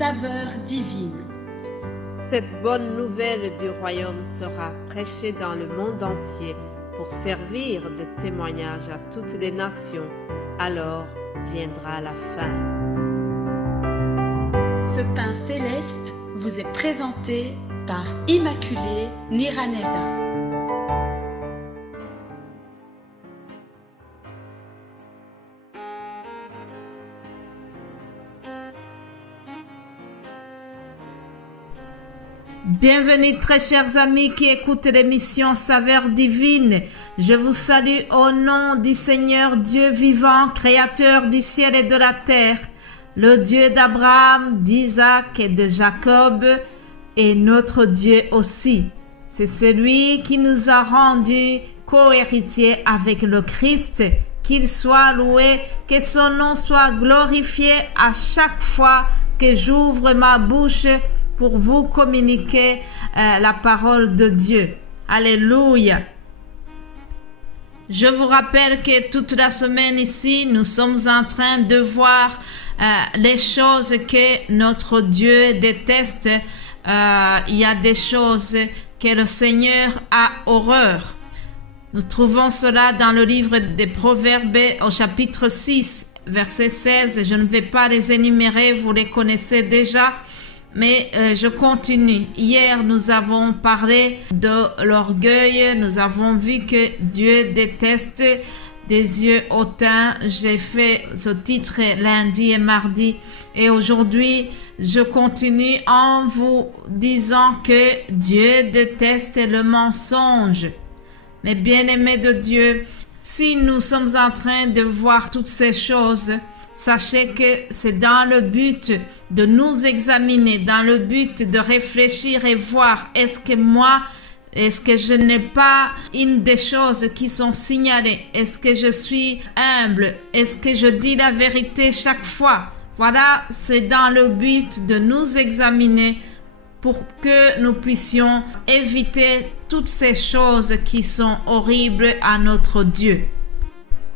saveur divine. Cette bonne nouvelle du royaume sera prêchée dans le monde entier pour servir de témoignage à toutes les nations. Alors viendra la fin. Ce pain céleste vous est présenté par Immaculée Niraneza. Bienvenue très chers amis qui écoutent l'émission Saveur Divine. Je vous salue au nom du Seigneur Dieu vivant, créateur du ciel et de la terre, le Dieu d'Abraham, d'Isaac et de Jacob, et notre Dieu aussi. C'est celui qui nous a rendus co-héritiers avec le Christ. Qu'il soit loué, que son nom soit glorifié à chaque fois que j'ouvre ma bouche pour vous communiquer la parole de Dieu. Alléluia. Je vous rappelle que toute la semaine ici, nous sommes en train de voir les choses que notre Dieu déteste. Il y a des choses que le Seigneur a horreur. Nous trouvons cela dans le livre des Proverbes au chapitre 6, verset 16. Je ne vais pas les énumérer, vous les connaissez déjà. Mais je continue. Hier, nous avons parlé de l'orgueil. Nous avons vu que Dieu déteste des yeux hautains. J'ai fait ce titre lundi et mardi. Et aujourd'hui, je continue en vous disant que Dieu déteste le mensonge. Mais bien-aimés de Dieu, si nous sommes en train de voir toutes ces choses, sachez que c'est dans le but de nous examiner, dans le but de réfléchir et voir est-ce que je n'ai pas une des choses qui sont signalées? Est-ce que je suis humble? Est-ce que je dis la vérité chaque fois? Voilà, c'est dans le but de nous examiner pour que nous puissions éviter toutes ces choses qui sont horribles à notre Dieu.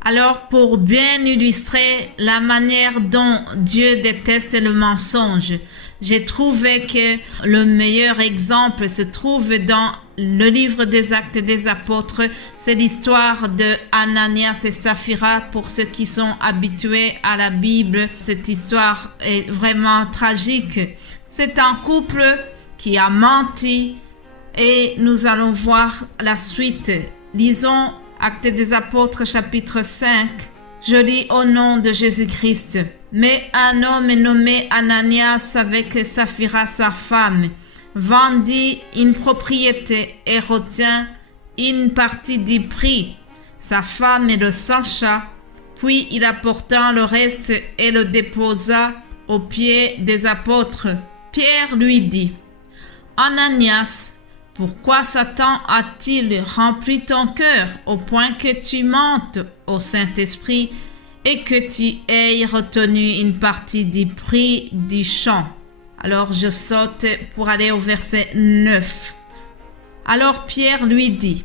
Alors, pour bien illustrer la manière dont Dieu déteste le mensonge, j'ai trouvé que le meilleur exemple se trouve dans le livre des Actes des Apôtres. C'est l'histoire de Ananias et Saphira. Pour ceux qui sont habitués à la Bible, cette histoire est vraiment tragique. C'est un couple qui a menti et nous allons voir la suite. Lisons Actes des Apôtres, chapitre 5. Je lis au nom de Jésus-Christ. Mais un homme nommé Ananias avec Saphira, sa femme, vendit une propriété et retint une partie du prix. Sa femme le sacha, puis il apporta le reste et le déposa aux pieds des apôtres. Pierre lui dit: Ananias, pourquoi Satan a-t-il rempli ton cœur au point que tu mentes au Saint-Esprit et que tu aies retenu une partie du prix du champ? Alors je saute pour aller au verset 9. Alors Pierre lui dit: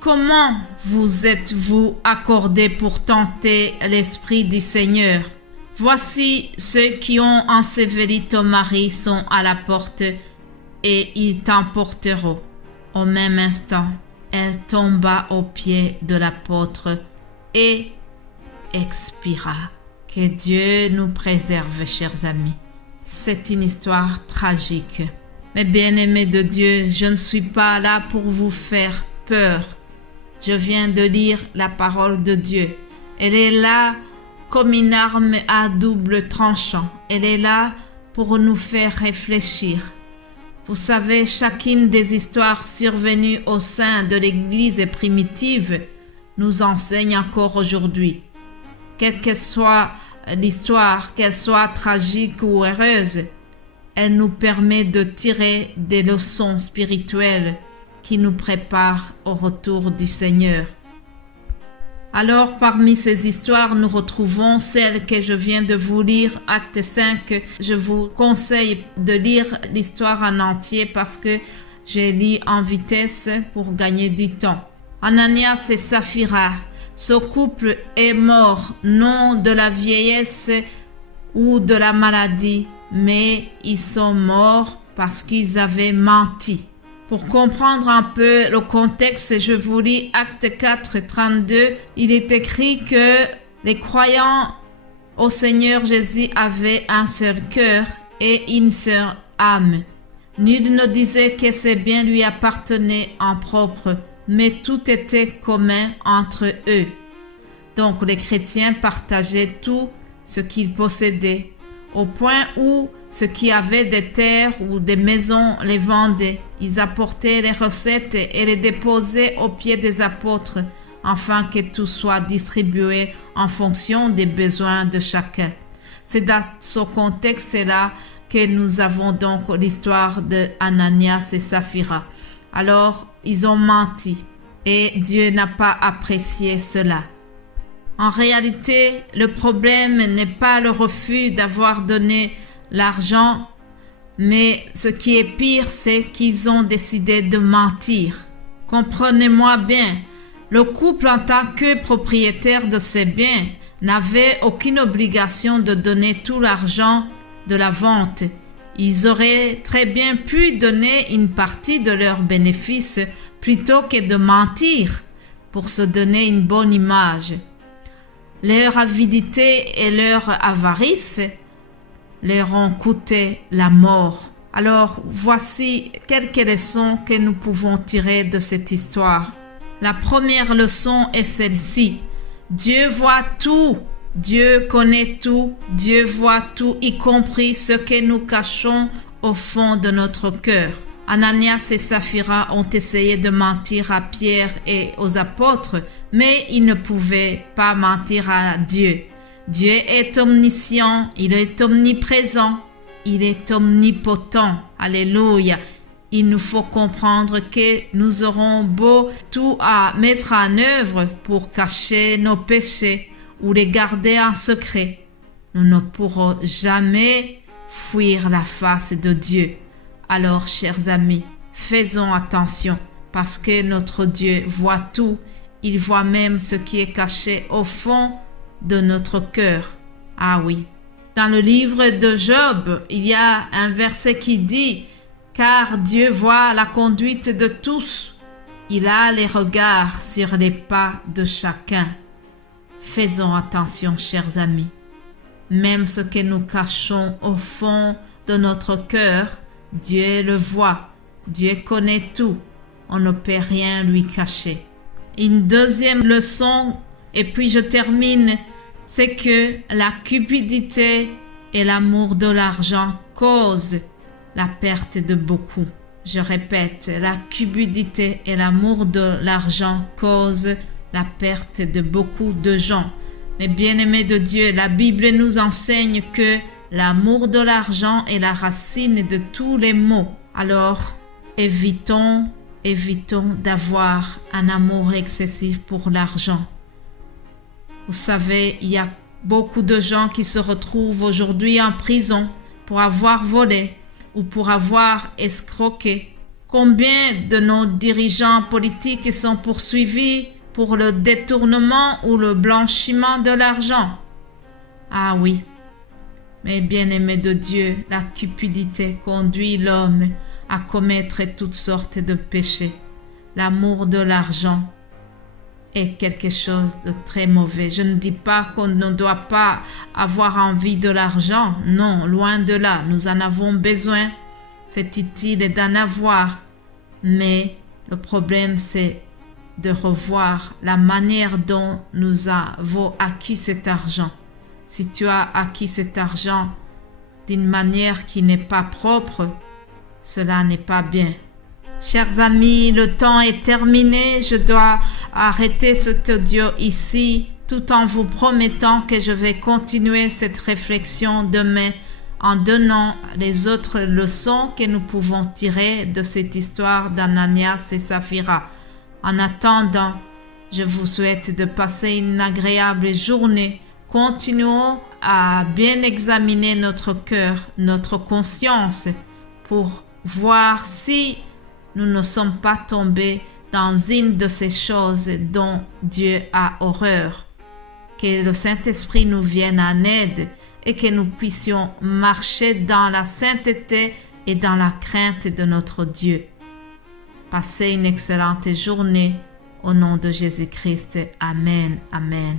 Comment vous êtes-vous accordé pour tenter l'Esprit du Seigneur? Voici ceux qui ont enseveli ton mari sont à la porte et ils t'emporteront. Au même instant, elle tomba aux pieds de l'apôtre et expira. Que Dieu nous préserve, chers amis. C'est une histoire tragique. Mais bien-aimés de Dieu, je ne suis pas là pour vous faire peur. Je viens de lire la parole de Dieu. Elle est là comme une arme à double tranchant. Elle est là pour nous faire réfléchir. Vous savez, chacune des histoires survenues au sein de l'Église primitive nous enseigne encore aujourd'hui. Quelle que soit l'histoire, qu'elle soit tragique ou heureuse, elle nous permet de tirer des leçons spirituelles qui nous préparent au retour du Seigneur. Alors, parmi ces histoires, nous retrouvons celle que je viens de vous lire, Acte 5. Je vous conseille de lire l'histoire en entier parce que j'ai lu en vitesse pour gagner du temps. Ananias et Saphira, ce couple est mort non de la vieillesse ou de la maladie, mais ils sont morts parce qu'ils avaient menti. Pour comprendre un peu le contexte, je vous lis Actes 4, 32. Il est écrit que les croyants au Seigneur Jésus avaient un seul cœur et une seule âme. Nul ne disait que ses biens lui appartenaient en propre, mais tout était commun entre eux. Donc les chrétiens partageaient tout ce qu'ils possédaient, au point où ceux qui avaient des terres ou des maisons les vendaient. Ils apportaient les recettes et les déposaient aux pieds des apôtres, afin que tout soit distribué en fonction des besoins de chacun. C'est dans ce contexte-là que nous avons donc l'histoire de Ananias et Saphira. Alors, ils ont menti et Dieu n'a pas apprécié cela. En réalité, le problème n'est pas le refus d'avoir donné l'argent, mais ce qui est pire, c'est qu'ils ont décidé de mentir. Comprenez-moi bien, le couple en tant que propriétaire de ses biens n'avait aucune obligation de donner tout l'argent de la vente. Ils auraient très bien pu donner une partie de leurs bénéfices plutôt que de mentir pour se donner une bonne image. Leur avidité et leur avarice leur ont coûté la mort. Alors, voici quelques leçons que nous pouvons tirer de cette histoire. La première leçon est celle-ci. Dieu voit tout. Dieu connaît tout. Dieu voit tout, y compris ce que nous cachons au fond de notre cœur. Ananias et Saphira ont essayé de mentir à Pierre et aux apôtres, mais ils ne pouvaient pas mentir à Dieu. Dieu est omniscient, il est omniprésent, il est omnipotent. Alléluia. Il nous faut comprendre que nous aurons beau tout à mettre en œuvre pour cacher nos péchés ou les garder en secret. Nous ne pourrons jamais fuir la face de Dieu. Alors, chers amis, faisons attention parce que notre Dieu voit tout. Il voit même ce qui est caché au fond de notre cœur. Ah oui. Dans le livre de Job, il y a un verset qui dit « Car Dieu voit la conduite de tous. Il a les regards sur les pas de chacun. » Faisons attention, chers amis. Même ce que nous cachons au fond de notre cœur, Dieu le voit. Dieu connaît tout. On ne peut rien lui cacher. Une deuxième leçon, et puis je termine, c'est que la cupidité et l'amour de l'argent causent la perte de beaucoup. Je répète, la cupidité et l'amour de l'argent causent la perte de beaucoup de gens. Mais bien-aimés de Dieu, la Bible nous enseigne que l'amour de l'argent est la racine de tous les maux. Alors, évitons d'avoir un amour excessif pour l'argent. Vous savez, il y a beaucoup de gens qui se retrouvent aujourd'hui en prison pour avoir volé ou pour avoir escroqué. Combien de nos dirigeants politiques sont poursuivis pour le détournement ou le blanchiment de l'argent? Ah oui, mais bien-aimés de Dieu, la cupidité conduit l'homme à commettre toutes sortes de péchés. L'amour de l'argent est quelque chose de très mauvais. Je ne dis pas qu'on ne doit pas avoir envie de l'argent. Non, loin de là. Nous en avons besoin. C'est utile d'en avoir. Mais le problème, c'est de revoir la manière dont nous avons acquis cet argent. Si tu as acquis cet argent d'une manière qui n'est pas propre, cela n'est pas bien. Chers amis, le temps est terminé. Je dois arrêter cet audio ici, tout en vous promettant que je vais continuer cette réflexion demain en donnant les autres leçons que nous pouvons tirer de cette histoire d'Ananias et Saphira. En attendant, je vous souhaite de passer une agréable journée. Continuons à bien examiner notre cœur, notre conscience, pour voir si nous ne sommes pas tombés dans une de ces choses dont Dieu a horreur. Que le Saint-Esprit nous vienne en aide et que nous puissions marcher dans la sainteté et dans la crainte de notre Dieu. Passez une excellente journée. Au nom de Jésus-Christ. Amen. Amen.